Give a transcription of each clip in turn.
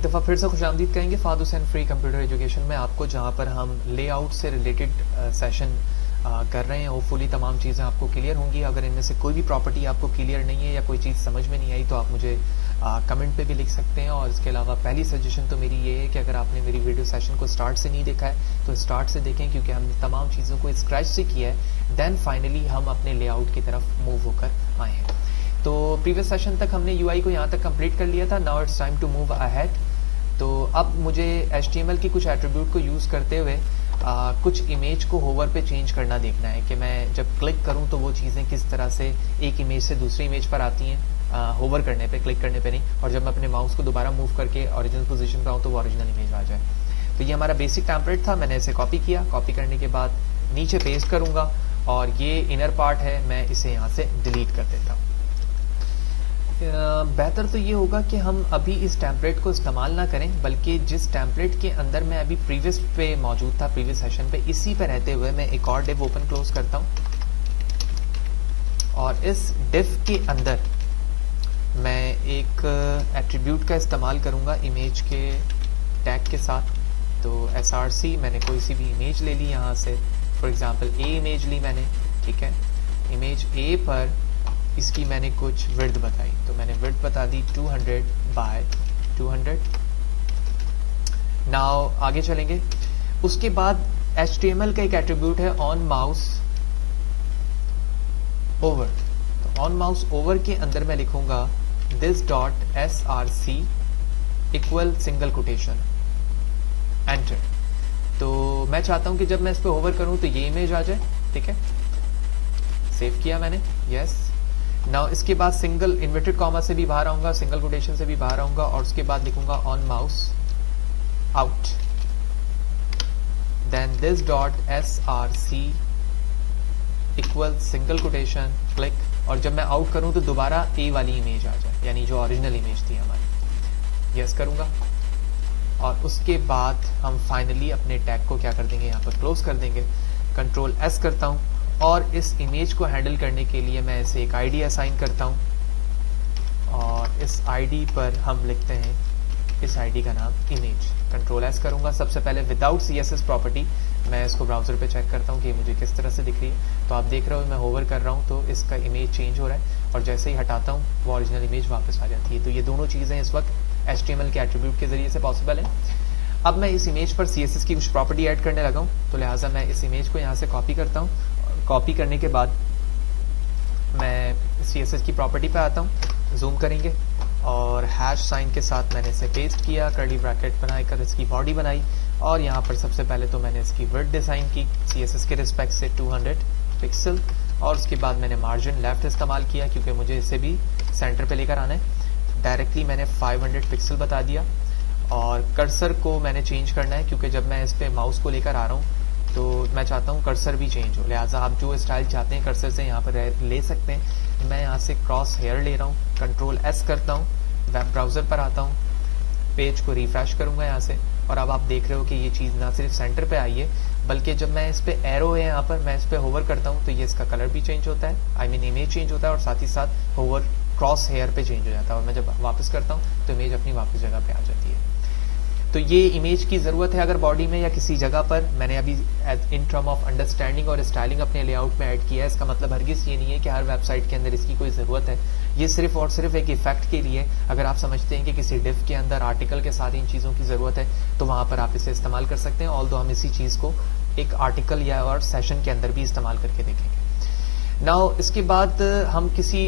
दफ़ा फिर से खुशामदीद कहेंगे फ़ाद हुसैन फ्री कंप्यूटर एजुकेशन में आपको, जहाँ पर हम लेआउट से रिलेटेड सेशन कर रहे हैं। होपफुली तमाम चीज़ें आपको क्लियर होंगी। अगर इनमें से कोई भी प्रॉपर्टी आपको क्लियर नहीं है या कोई चीज़ समझ में नहीं आई तो आप मुझे कमेंट पे भी लिख सकते हैं। और इसके अलावा पहली सजेशन तो मेरी ये है कि अगर आपने मेरी वीडियो सेशन को स्टार्ट से नहीं देखा है तो स्टार्ट से देखें, क्योंकि हमने तमाम चीज़ों को स्क्रैच से किया है। देन फाइनली हम अपने लेआउट की तरफ मूव होकर आए हैं। तो प्रीवियस सेशन तक हमने यूआई को यहाँ तक कंप्लीट कर लिया था। Now it's time to move ahead. तो अब मुझे HTML की कुछ एट्रीब्यूट को यूज़ करते हुए कुछ इमेज को होवर पे चेंज करना देखना है कि मैं जब क्लिक करूं तो वो चीज़ें किस तरह से एक इमेज से दूसरी इमेज पर आती हैं होवर करने पे, क्लिक करने पे नहीं, और जब मैं अपने माउस को दोबारा मूव करके ओरिजिनल पोजीशन पर आऊँ तो वो ओरिजिनल इमेज आ जाए। तो ये हमारा बेसिक टेम्पलेट था। मैंने इसे कॉपी किया। कॉपी करने के बाद नीचे पेस्ट करूँगा और ये इनर पार्ट है, मैं इसे यहाँ से डिलीट कर देता हूँ। बेहतर तो ये होगा कि हम अभी इस टेम्पलेट को इस्तेमाल ना करें, बल्कि जिस टेम्पलेट के अंदर मैं अभी प्रीवियस पे मौजूद था, प्रीवियस सेशन पे, इसी पे रहते हुए मैं एक और डिव ओपन क्लोज करता हूँ और इस डिव के अंदर मैं एक एट्रीब्यूट का इस्तेमाल करूँगा इमेज के टैग के साथ। तो src मैंने कोई सी भी इमेज ले ली यहाँ से, फॉर एग्जाम्पल ए इमेज ली मैंने, ठीक है। इमेज ए पर इसकी मैंने कुछ विड्थ बताई, तो मैंने विड्थ बता दी 200 बाय 200। नाउ आगे चलेंगे। उसके बाद HTML का एक एट्रीब्यूट है ऑन माउस ओवर। तो ऑन माउस ओवर के अंदर मैं लिखूंगा this dot src equal single quotation enter. तो मैं चाहता हूं कि जब मैं इस पर ओवर करूं तो ये इमेज आ जाए, ठीक है। सेव किया मैंने, यस। नाउ इसके बाद सिंगल इन्वर्टेड कॉमा से भी बाहर आऊंगा, सिंगल कोटेशन से भी बाहर आऊंगा और उसके बाद लिखूंगा on mouse out, then this dot src equal single quotation click, और जब मैं आउट करूं तो दोबारा ए वाली इमेज आ जाए, यानी जो ओरिजिनल इमेज थी हमारी। यस करूंगा और उसके बाद हम फाइनली अपने टैग को क्या कर देंगे, यहाँ पर क्लोज कर देंगे। कंट्रोल S करता हूँ और इस इमेज को हैंडल करने के लिए मैं इसे एक आईडी असाइन करता हूँ और इस आईडी पर हम लिखते हैं इस आईडी का नाम इमेज। कंट्रोल S करूँगा। सबसे पहले विदाउट CSS प्रॉपर्टी मैं इसको ब्राउजर पे चेक करता हूँ कि मुझे किस तरह से दिख रही है। तो आप देख रहे हो मैं होवर कर रहा हूँ तो इसका इमेज चेंज हो रहा है और जैसे ही हटाता हूँ वो ओरिजिनल इमेज वापस आ जाती है। तो ये दोनों चीज़ें इस वक्त HTML के एट्रीब्यूट के जरिए से पॉसिबल है। अब मैं इस इमेज पर CSS की कुछ प्रॉपर्टी ऐड करने लगा हूँ, तो लिहाजा मैं इस इमेज को यहाँ से कॉपी करता हूँ। कॉपी करने के बाद मैं CSS की प्रॉपर्टी पे आता हूँ, जूम करेंगे और हैश साइन के साथ मैंने इसे पेस्ट किया, कर्ली ब्रैकेट बनाकर इसकी बॉडी बनाई और यहाँ पर सबसे पहले तो मैंने इसकी विड्थ डिज़ाइन की CSS के रिस्पेक्ट से 200 पिक्सल और उसके बाद मैंने मार्जिन लेफ्ट इस्तेमाल किया क्योंकि मुझे इसे भी सेंटर पे लेकर आना है। डायरेक्टली मैंने 500 पिक्सल बता दिया और कर्सर को मैंने चेंज करना है क्योंकि जब मैं इस पर माउस को लेकर आ रहा हूँ तो मैं चाहता हूँ कर्सर भी चेंज हो। लिहाजा आप जो स्टाइल चाहते हैं कर्सर से यहाँ पर ले सकते हैं। मैं यहाँ से क्रॉस हेयर ले रहा हूँ, कंट्रोल S करता हूँ, वेब ब्राउज़र पर आता हूँ, पेज को रिफ्रेश करूँगा यहाँ से और अब आप देख रहे हो कि ये चीज़ ना सिर्फ सेंटर पे आई है बल्कि जब मैं इस पर एरो है यहाँ पर मैं इस पर होवर करता हूँ तो ये इसका कलर भी चेंज होता है, आई मीन इमेज चेंज होता है और साथ ही साथ होवर क्रॉस हेयर पे चेंज हो जाता है और मैं जब वापस करता हूँ तो इमेज अपनी वापस जगह पे आ जाती है। तो ये इमेज की ज़रूरत है अगर बॉडी में या किसी जगह पर। मैंने अभी इन टर्म ऑफ अंडरस्टैंडिंग और स्टाइलिंग अपने लेआउट में ऐड किया है। इसका मतलब हरगिज़ ये नहीं है कि हर वेबसाइट के अंदर इसकी कोई ज़रूरत है। ये सिर्फ और सिर्फ एक इफेक्ट के लिए। अगर आप समझते हैं कि किसी डिव के अंदर आर्टिकल के साथ इन चीज़ों की ज़रूरत है तो वहाँ पर आप इसे इस्तेमाल कर सकते हैं। ऑल्दो हम इसी चीज़ को एक आर्टिकल या और सेशन के अंदर भी इस्तेमाल करके देखेंगे। नाउ इसके बाद हम किसी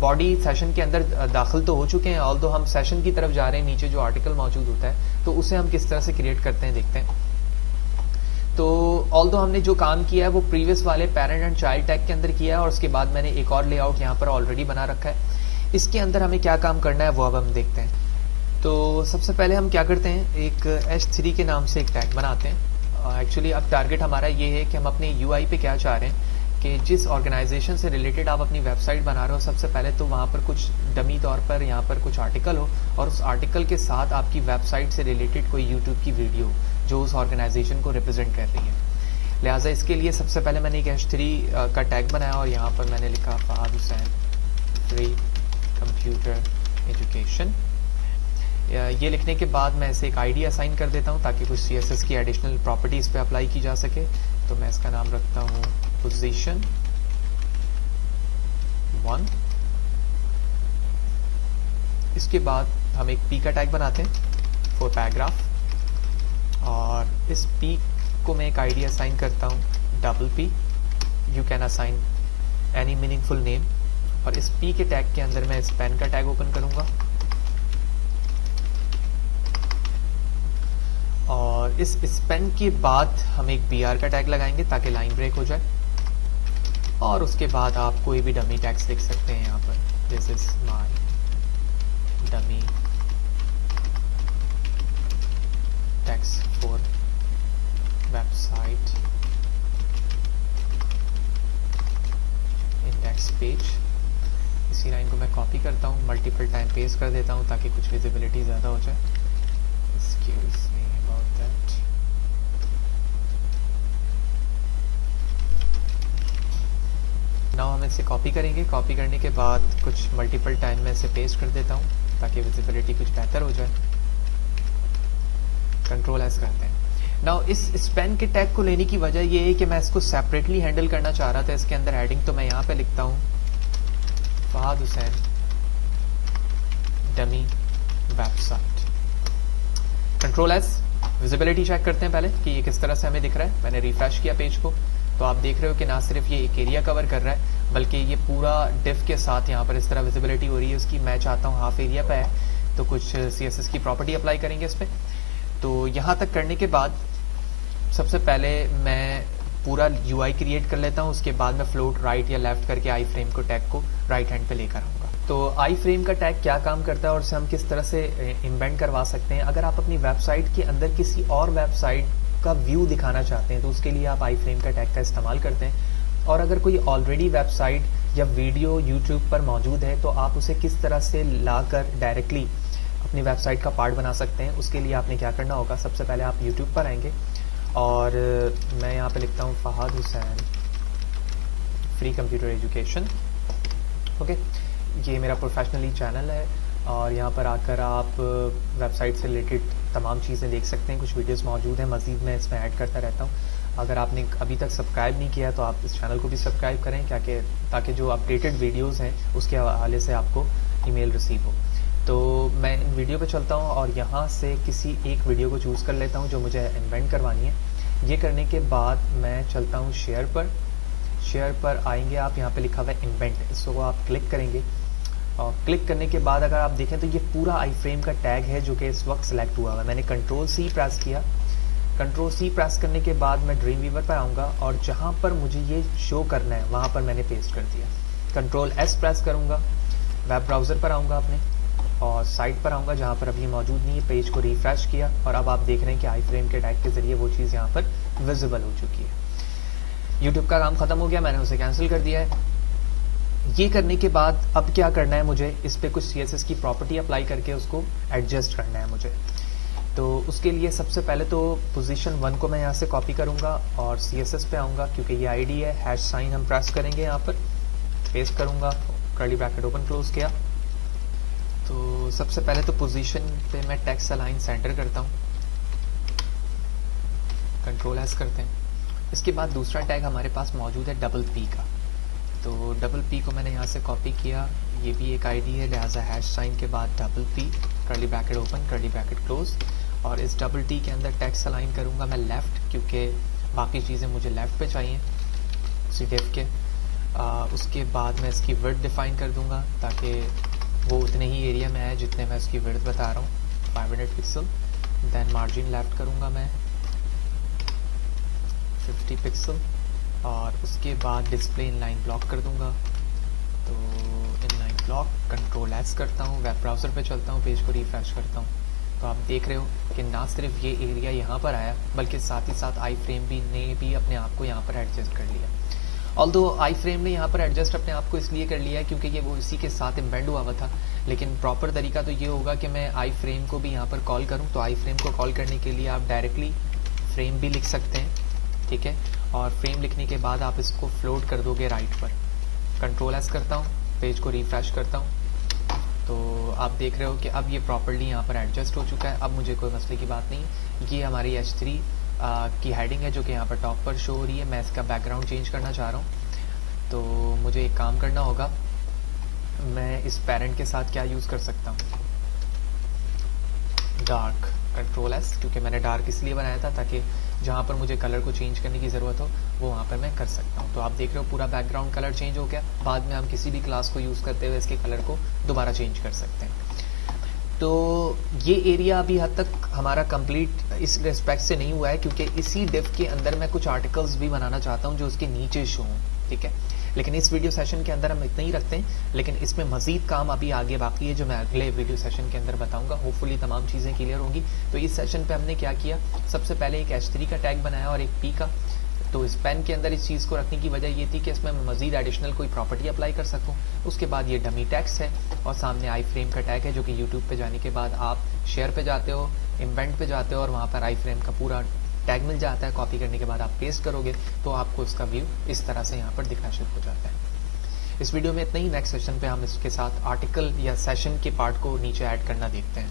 बॉडी सेशन के अंदर दाखिल तो हो चुके हैं, ऑल्दो हम सेशन की तरफ जा रहे हैं। नीचे जो आर्टिकल मौजूद होता है तो उसे हम किस तरह से क्रिएट करते हैं देखते हैं। तो ऑल्दो हमने जो काम किया है वो प्रीवियस वाले पेरेंट एंड चाइल्ड टैग के अंदर किया है और उसके बाद मैंने एक और लेआउट यहाँ पर ऑलरेडी बना रखा है। इसके अंदर हमें क्या काम करना है वो अब हम देखते हैं। तो सबसे पहले हम क्या करते हैं, एक H3 के नाम से एक टैग बनाते हैं। एक्चुअली अब टारगेट हमारा ये है कि हम अपने UI पे क्या चाह रहे हैं कि जिस ऑर्गेनाइजेशन से रिलेटेड आप अपनी वेबसाइट बना रहे हो सबसे पहले तो वहाँ पर कुछ डमी तौर पर यहाँ पर कुछ आर्टिकल हो और उस आर्टिकल के साथ आपकी वेबसाइट से रिलेटेड कोई यूट्यूब की वीडियो जो उस ऑर्गेनाइजेशन को रिप्रेजेंट कर रही है। लिहाजा इसके लिए सबसे पहले मैंने एक H3 का टैग बनाया और यहाँ पर मैंने लिखा फ़ाद हुसैन फ्री कंप्यूटर एजुकेशन। ये लिखने के बाद मैं इसे एक आईडी असाइन कर देता हूँ ताकि कुछ CSS की एडिशनल प्रॉपर्टीज पे अप्लाई की जा सके। तो मैं इसका नाम रखता हूँ पोजीशन 1। इसके बाद हम एक P का टैग बनाते हैं फॉर पैराग्राफ, और इस P को मैं एक आईडी असाइन करता हूँ P। You can assign any meaningful name. और इस P के टैग के अंदर मैं स्पैन का टैग ओपन करूंगा, और इस स्पेन के बाद हम एक BR का टैग लगाएंगे ताकि लाइन ब्रेक हो जाए। और उसके बाद आप कोई भी डमी टैग्स लिख सकते हैं यहाँ पर, this is my dummy tags for website index page. इसी लाइन को मैं कॉपी करता हूँ, मल्टीपल टाइम पेस्ट कर देता हूँ ताकि कुछ विजिबिलिटी ज़्यादा हो जाए। Excuse me about that. Now हम इसे कॉपी करेंगे। कॉपी करने के बाद कुछ मल्टीपल टाइम में इसे पेस्ट कर देता हूँ ताकि विजिबिलिटी कुछ बेहतर हो जाए। कंट्रोल एस करते हैं। नाउ इस स्पेन के टैग को लेने की वजह यह है कि मैं इसको सेपरेटली हैंडल करना चाह रहा था। इसके अंदर हेडिंग तो मैं यहाँ पे लिखता हूँ Fahad Hussain dummy website. Control S, visibility check करते हैं पहले कि ये किस तरह से हमें दिख रहा है। मैंने रिफ्रेश किया पेज को, तो आप देख रहे हो कि ना सिर्फ ये एक एरिया कवर कर रहा है बल्कि ये पूरा डिफ के साथ यहाँ पर इस तरह विजिबिलिटी हो रही है उसकी। मैं चाहता हूँ हाफ एरिया पे है, तो कुछ CSS की प्रॉपर्टी अप्लाई करेंगे इस पर। तो यहाँ तक करने के बाद सबसे पहले मैं पूरा UI क्रिएट कर लेता हूँ। उसके बाद मैं फ्लोट राइट या लेफ्ट करके आई फ्रेम को टैग को राइट हैंड पे लेकर आऊँगा। तो आई फ्रेम का टैग क्या काम करता है और इसे हम किस तरह से इम्बेंड करवा सकते हैं। अगर आप अपनी वेबसाइट के अंदर किसी और वेबसाइट का व्यू दिखाना चाहते हैं तो उसके लिए आप आई फ्रेम का टैग का इस्तेमाल करते हैं। और अगर कोई ऑलरेडी वेबसाइट या वीडियो यूट्यूब पर मौजूद है तो आप उसे किस तरह से लाकर डायरेक्टली अपनी वेबसाइट का पार्ट बना सकते हैं। उसके लिए आपने क्या करना होगा, सबसे पहले आप यूट्यूब पर आएंगे और मैं यहाँ पे लिखता हूँ Fahad Hussain free computer education. Okay, ये मेरा प्रोफेशनली चैनल है और यहाँ पर आकर आप वेबसाइट से रिलेटेड तमाम चीज़ें देख सकते हैं। कुछ वीडियोस मौजूद हैं, मज़ीद मैं इसमें ऐड करता रहता हूँ। अगर आपने अभी तक सब्सक्राइब नहीं किया तो आप इस चैनल को भी सब्सक्राइब करें ताकि जो अपडेटेड वीडियोस हैं उसके हवाले से आपको ईमेल रिसीव हो। तो मैं इन वीडियो पे चलता हूँ और यहाँ से किसी एक वीडियो को चूज़ कर लेता हूँ जो मुझे इन्वेंट करवानी है। ये करने के बाद मैं चलता हूँ शेयर पर आएंगे आप, यहाँ पे लिखा हुआ है इन्वेंट, इसको आप क्लिक करेंगे। और क्लिक करने के बाद अगर आप देखें तो ये पूरा आई फ्रेम का टैग है जो कि इस वक्त सेलेक्ट हुआ है। मैंने कंट्रोल C प्रेस किया। कंट्रोल C प्रेस करने के बाद मैं ड्रीम वीवर पर आऊँगा और जहाँ पर मुझे ये शो करना है वहाँ पर मैंने पेस्ट कर दिया। कंट्रोल S प्रेस करूँगा, वेब ब्राउज़र पर आऊँगा अपने और साइट पर आऊँगा जहाँ पर अभी मौजूद नहीं है। पेज को रिफ्रेश किया और अब आप देख रहे हैं कि आई फ्रेम के टैग के ज़रिए वो चीज़ यहाँ पर विजिबल हो चुकी है। यूट्यूब का काम ख़त्म हो गया, मैंने उसे कैंसिल कर दिया है। ये करने के बाद अब क्या करना है, मुझे इस पर कुछ CSS की प्रॉपर्टी अप्लाई करके उसको एडजस्ट करना है मुझे। तो उसके लिए सबसे पहले तो पोजीशन 1 को मैं यहाँ से कॉपी करूँगा और CSS पे आऊँगा क्योंकि ये आईडी है। हैश साइन हम प्रेस करेंगे, यहाँ पर पेस्ट करूँगा, कर्ली ब्रैकेट ओपन क्लोज किया। तो सबसे पहले तो पोजीशन पे मैं टेक्स्ट अलाइन सेंटर करता हूँ, कंट्रोल S करते हैं। इसके बाद दूसरा टैग हमारे पास मौजूद है P का। तो P को मैंने यहाँ से कॉपी किया, ये भी एक आईडी है, लिहाजा हैश साइन के बाद P curly bracket open curly bracket close. और इस T के अंदर टेक्स्ट अलाइन करूँगा मैं लेफ़्ट, क्योंकि बाकी चीज़ें मुझे लेफ़्ट पे चाहिए उसी डिव के। उसके बाद मैं इसकी विड्थ डिफाइन कर दूँगा ताकि वो उतने ही एरिया में आए जितने मैं इसकी विड्थ बता रहा हूँ, 500 पिक्सल। देन मार्जिन लेफ़्ट करूँगा मैं 50 पिक्सल और उसके बाद डिस्प्ले इनलाइन ब्लॉक कर दूंगा। तो इनलाइन ब्लॉक, कंट्रोल S करता हूँ, वेब ब्राउज़र पे चलता हूँ, पेज को रिफ्रेश करता हूँ। तो आप देख रहे हो कि ना सिर्फ ये एरिया यहाँ पर आया बल्कि साथ ही साथ आई फ्रेम ने भी अपने आप को यहाँ पर एडजस्ट कर लिया। ऑल्दो आई फ्रेम ने यहाँ पर एडजस्ट अपने आप को इसलिए कर लिया क्योंकि ये वो इसी के साथ एम्बेड हुआ था, लेकिन प्रॉपर तरीका तो ये होगा कि मैं आई फ्रेम को भी यहाँ पर कॉल करूँ। तो आई फ्रेम को कॉल करने के लिए आप डायरेक्टली फ्रेम भी लिख सकते हैं, ठीक है। और फ्रेम लिखने के बाद आप इसको फ्लोट कर दोगे राइट पर। कंट्रोल S करता हूँ, पेज को रिफ्रेश करता हूँ, तो आप देख रहे हो कि अब ये प्रॉपर्ली यहाँ पर एडजस्ट हो चुका है। अब मुझे कोई मसले की बात नहीं। ये हमारी H3 की हेडिंग है जो कि यहाँ पर टॉप पर शो हो रही है। मैं इसका बैकग्राउंड चेंज करना चाह रहा हूँ, तो मुझे एक काम करना होगा। मैं इस पेरेंट के साथ क्या यूज़ कर सकता हूँ, डार्क, Ctrl+S, क्योंकि मैंने डार्क इसलिए बनाया था ताकि जहाँ पर मुझे कलर को चेंज करने की ज़रूरत हो वो वहाँ पर मैं कर सकता हूँ। तो आप देख रहे हो पूरा बैकग्राउंड कलर चेंज हो गया। बाद में हम किसी भी क्लास को यूज़ करते हुए इसके कलर को दोबारा चेंज कर सकते हैं। तो ये एरिया अभी हद तक हमारा कंप्लीट इस रिस्पेक्ट से नहीं हुआ है, क्योंकि इसी डिव के अंदर मैं कुछ आर्टिकल्स भी बनाना चाहता हूँ जो उसके नीचे शो हों, ठीक है। लेकिन इस वीडियो सेशन के अंदर हम इतना ही रखते हैं, लेकिन इसमें मजीद काम अभी आगे बाकी है जो मैं अगले वीडियो सेशन के अंदर बताऊंगा। होपफुली तमाम चीज़ें क्लियर होंगी। तो इस सेशन पे हमने क्या किया, सबसे पहले एक H3 का टैग बनाया और एक P का। तो इस पेन के अंदर इस चीज़ को रखने की वजह ये थी कि इसमें मैं मजीद एडिशनल कोई प्रॉपर्टी अप्लाई कर सकूँ। उसके बाद ये डमी टैक्स है और सामने आई फ्रेम का टैग है जो कि यूट्यूब पे जाने के बाद आप शेयर पे जाते हो, इवेंट पे जाते हो और वहाँ पर आई फ्रेम का पूरा टैग मिल जाता है। कॉपी करने के बाद आप पेस्ट करोगे तो आपको इसका व्यू इस तरह से यहाँ पर दिखना शुरू हो जाता है। इस वीडियो में इतना ही। नेक्स्ट सेशन पे हम इसके साथ आर्टिकल या सेशन के पार्ट को नीचे ऐड करना देखते हैं।